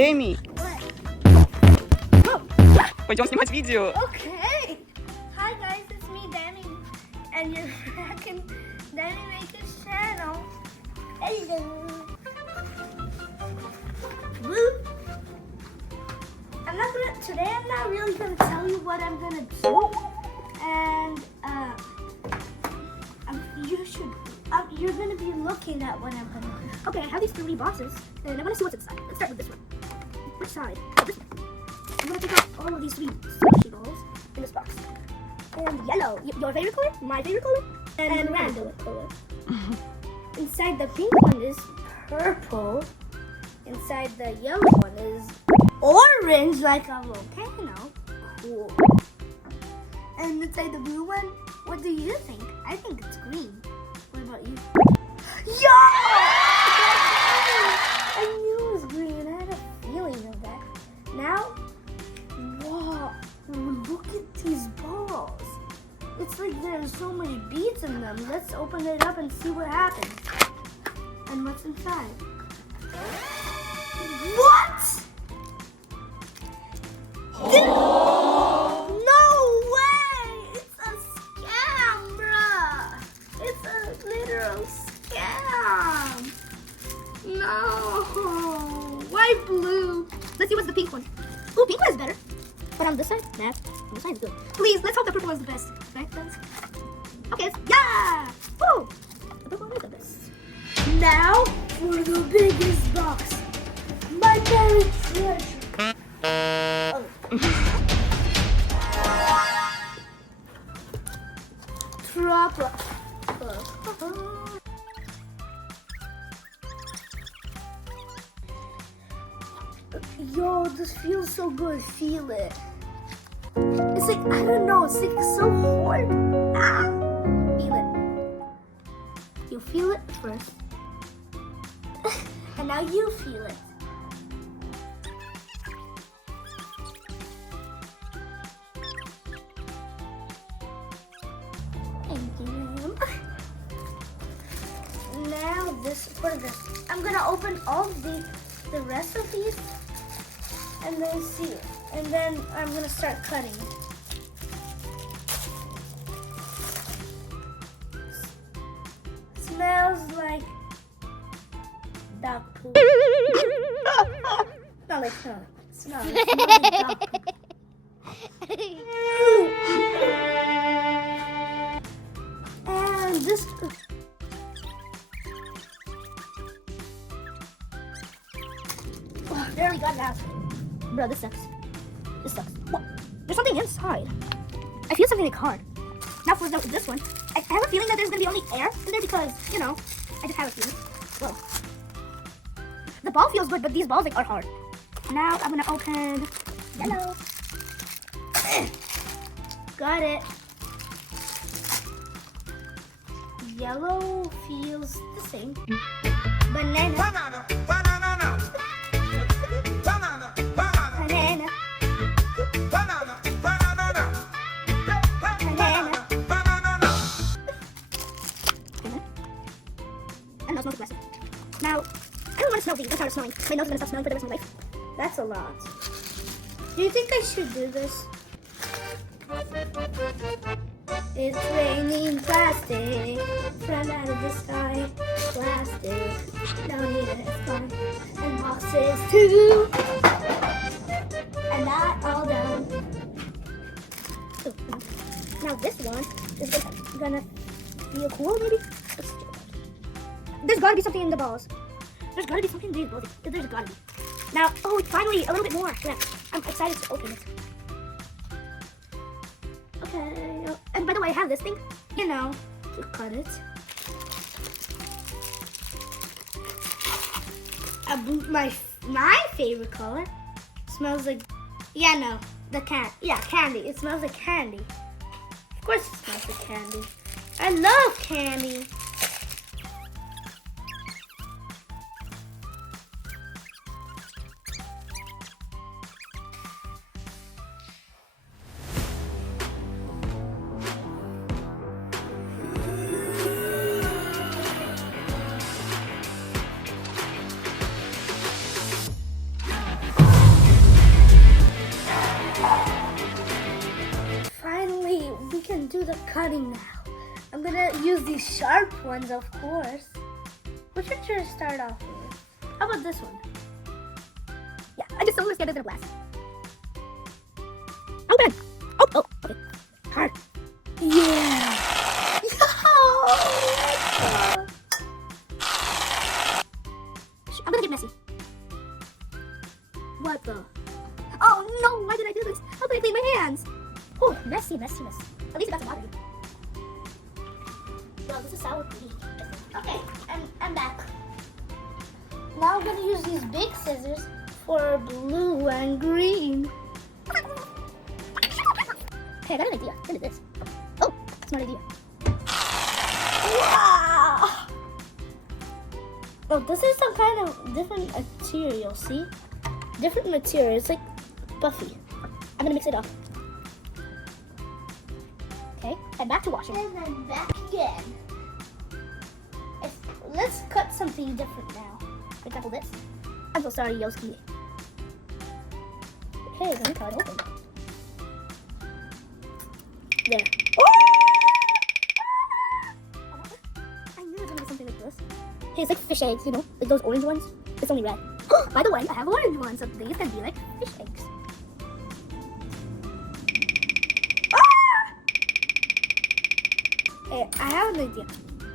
Demi, What? пойдем снимать видео. Okay. Hi guys, it's me, Demi, and you're back in Demi Maker's channel. Hello. Woo. Today I'm not really gonna tell you what I'm gonna do, and you're gonna be looking at what I'm gonna do. Okay, I have these 3 boxes, and I wanna see what's inside. Let's start with this one. Which side? Oh, this one. I'm gonna take out all of these 3 squishy balls in this box. And yellow, your favorite color, my favorite color, and random color. Inside the pink one is purple. Inside the yellow one is orange, like a volcano. Cool. And inside the blue one, what do you think? I think it's green. What about you? Yo! I knew it was green. I had a feeling of that. Now, wow, look at these balls. It's like there's so many beads in them. Let's open it up and see what happens. And what's inside? What? No way! It's a scam, bruh! It's a literal scam! No! Why blue? Let's see what's the pink one. Ooh, pink one is better. But on this side, nah, on this side is good. Please, let's hope the purple one is the best. Right, friends? Okay, yeah! Woo! The purple one is the best. Now, for the biggest box. My buried treasure. Oh. Trapper. Yo, this feels so good. Feel it. It's like, I don't know, it's like so hard. Ah! Feel it. You feel it first. And now you feel it. Now for this, I'm gonna open all of the rest of these and then see it. And then I'm gonna start cutting. Smells like dog poop. Not like her. Smells like dog poop. And this. Oh, barely got it out. Bro, this sucks. This sucks. What? There's something inside. I feel something like hard. Now for this one, I have a feeling that there's gonna be only air in there because, you know, I just have a feeling. Whoa. The ball feels good, but these balls are hard. Now I'm gonna open yellow. Got it. Yellow feels the same. Banana. Banana. Banana. Banana. Banana. Banana. Banana. Banana. Banana. And now smell the plastic. Now, I don't want to smell these. I'm tired of smelling. My nose is going to stop smelling for the rest of my life. That's a lot. Do you think I should do this? It's raining plastic, from out of the sky. Plastic, don't need it, it's fine. And boxes too. And that all done. Ooh, now this one is gonna feel cool, maybe? There's gotta be something in the balls. There's gotta be something in these balls. There's gotta be. Now, oh, finally, a little bit more. Yeah, I'm excited to open it. Okay. And by the way, I have this thing, you know, to cut it. My favorite color smells like, candy. It smells like candy. Of course it smells like candy. I love candy. the cutting now. I'm gonna use these sharp ones, of course. Which one should I start off with? How about this one? Yeah, I just so scared it's gonna blast. Open! Oh, okay. Hard. Yeah! I'm gonna get messy. What the? Oh no, why did I do this? How did I clean my hands? Oh, messy. At least it got some water. Well, this is sour cream. Okay, I'm back. Now I'm gonna use these big scissors for blue and green. Hey, I got an idea. Look at this. Oh, smart idea. Wow! Oh, this is some kind of different material, see? Different material. It's like puffy. I'm gonna mix it up. Okay, and back to washing. And then back again. Let's cut something different now. For example, this. I'm so sorry, Yoski. Hey, let me cut it open. There. I knew it was gonna be something like this. Hey, it's like fish eggs, you know? Like those orange ones. It's only red. By the way, I have orange ones, so these can be like fish eggs. Hey, I have an idea.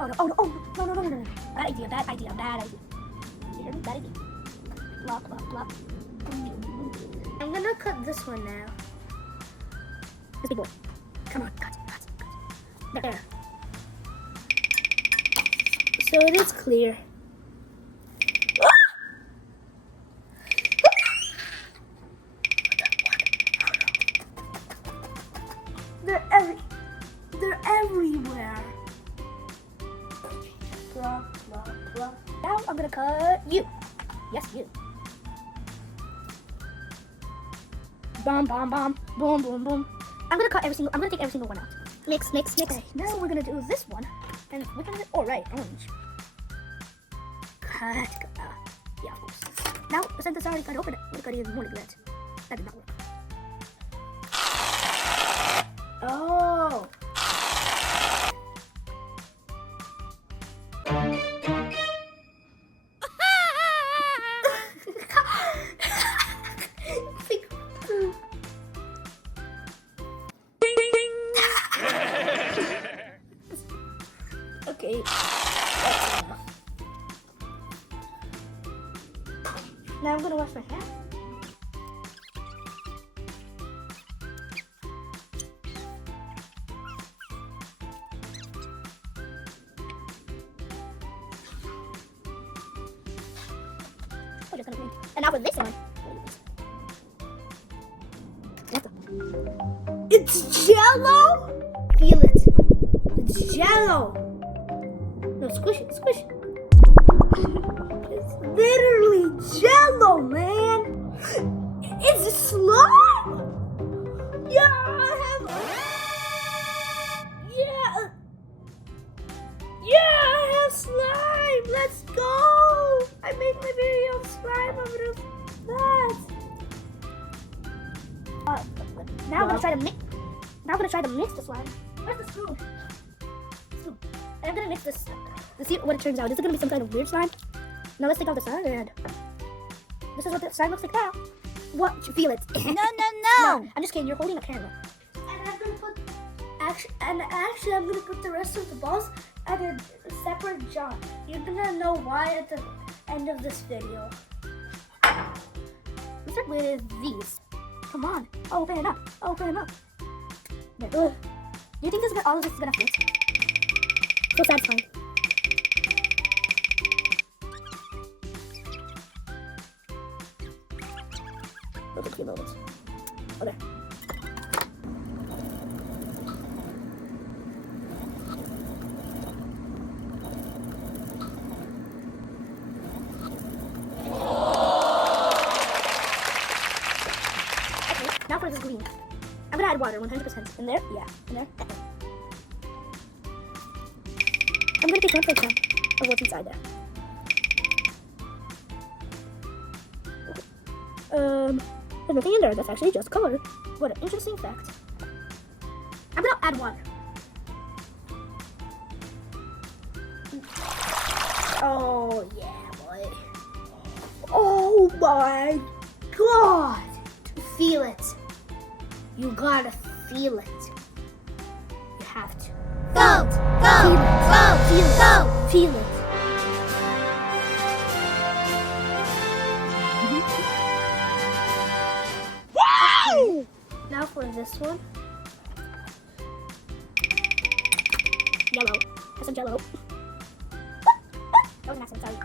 Oh no. Bad idea. You hear me? Bad idea. Plop. I'm gonna cut this one now. This big boy. Come on, cut. There. So it is clear. They're everywhere. Plop. Now I'm gonna cut you. Yes, you. Bomb. Boom. I'm gonna take every single one out. Mix. Okay, now we're gonna do this one. And which one is it? Oh, right, orange. Cut. Yeah, of course. Now, since it's already cut open, we're gonna cut even more like that. That did not work. Oh. Okay, that's enough. Now I'm gonna wash my hands. Oh, just gonna clean. And now for this one. What the? It's Jello? Feel it. It's Jello. No, squish it. It's literally Jello, man. It's slime. Yeah, I have slime. Let's go. I made my very own slime out of that. Now I'm gonna try to mix. The slime. Where's the spoon? I'm gonna mix this to see what it turns out. Is it gonna be some kind of weird slime? Now let's take out the slime and this is what the slime looks like now. What? You feel it? No. No, I'm just kidding. You're holding a camera. And I'm gonna put I'm gonna put the rest of the balls at a separate jar. You're gonna know why at the end of this video. Let's start with these. Come on, open it up. There. Do you think all of this is gonna fit? So satisfying. Those are a few moments. Oh, there. Okay, now for this green. I'm gonna add water 100%. In there? Yeah. In there? I'm gonna take one plate now of what's inside there. There's nothing in there. That's actually just color. What an interesting fact. I'm gonna add water. Oh yeah, boy. Oh my God. Feel it. You gotta feel it. You have to. Go, go, go, Feel it. go. Feel it. Wow! Now for this one. Yellow. Have some jello. That was an accident, sorry.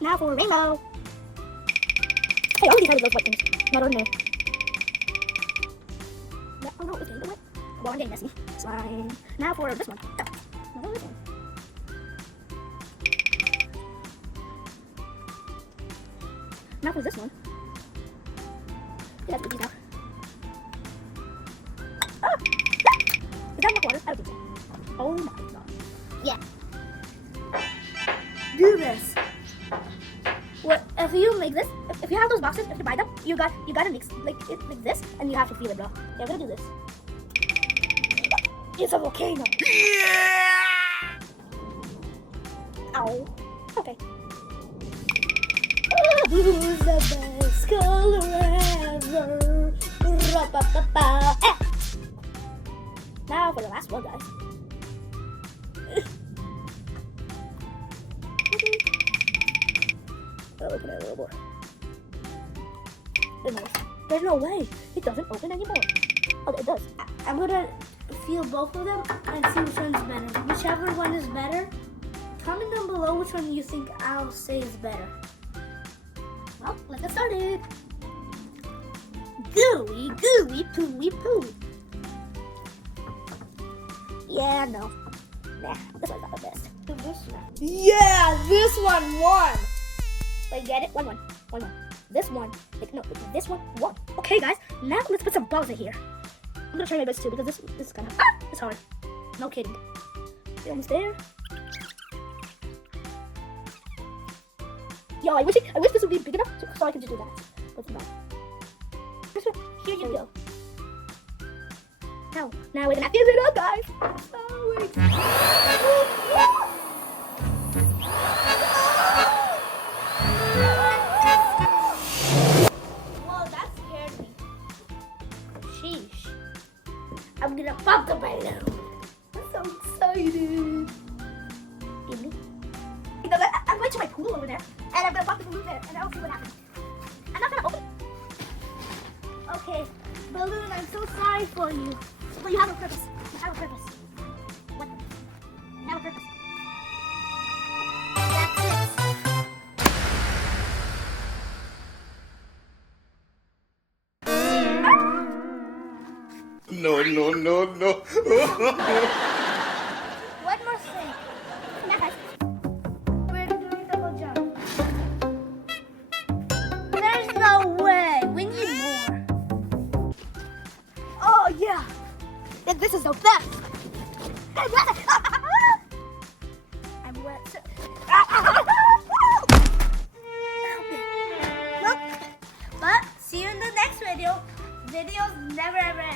Now for rainbow. Hey, all these are those white things. Not ordinary. No, oh no, it's getting wet. Well, I'm getting messy. Slime. Now for this one. Oh, no, this one. Now for this one. Yeah, let's put these out. Ah! Is that enough water? I don't think so. Oh my God. Yeah. Do this. What if you make this? If you have those boxes, if you buy them, you gotta mix like it like this, and you have to feel it, bro. Yeah, I'm gonna do this. It's a volcano. Ow. Okay. Who's the best color ever? Ra-ba-ba-ba. Ah. Now for the last one, guys. I'll open it a little more. There's no way. It doesn't open anymore. Oh, it does. I'm gonna feel both of them and see which one's better. Whichever one is better, comment down below which one you think I'll say is better. Well, let's get started. Gooey, gooey, pooey, pooey. Yeah, no. Nah, this one's not the best. This one. Yeah, this one won. Wait, get it? One. This one. No, this one won. Okay, guys. Now let's put some balls in here. I'm gonna try my best too because this is kind of it's hard. No kidding. We're almost there. Yo, I wish this would be big enough so I could just do that. But it's not. Here you go. Now we're gonna fill it up, guys. Oh, wait. Whoa, that scared me. Sheesh. I'm gonna pop the balloon. I'm so excited. Demi. I'm going to my pool over there, and I'm gonna pop the balloon there, and I'll see what happens. I'm not gonna open it. Okay, balloon, I'm so sorry for you. But you have a purpose. You have a purpose. What? You have a purpose. That's it. No. One more thing. Now, guys, we're doing double jump. There's no way. We need more. Oh yeah. This is the best. I'm wet. But see you in the next video. Videos never ever end.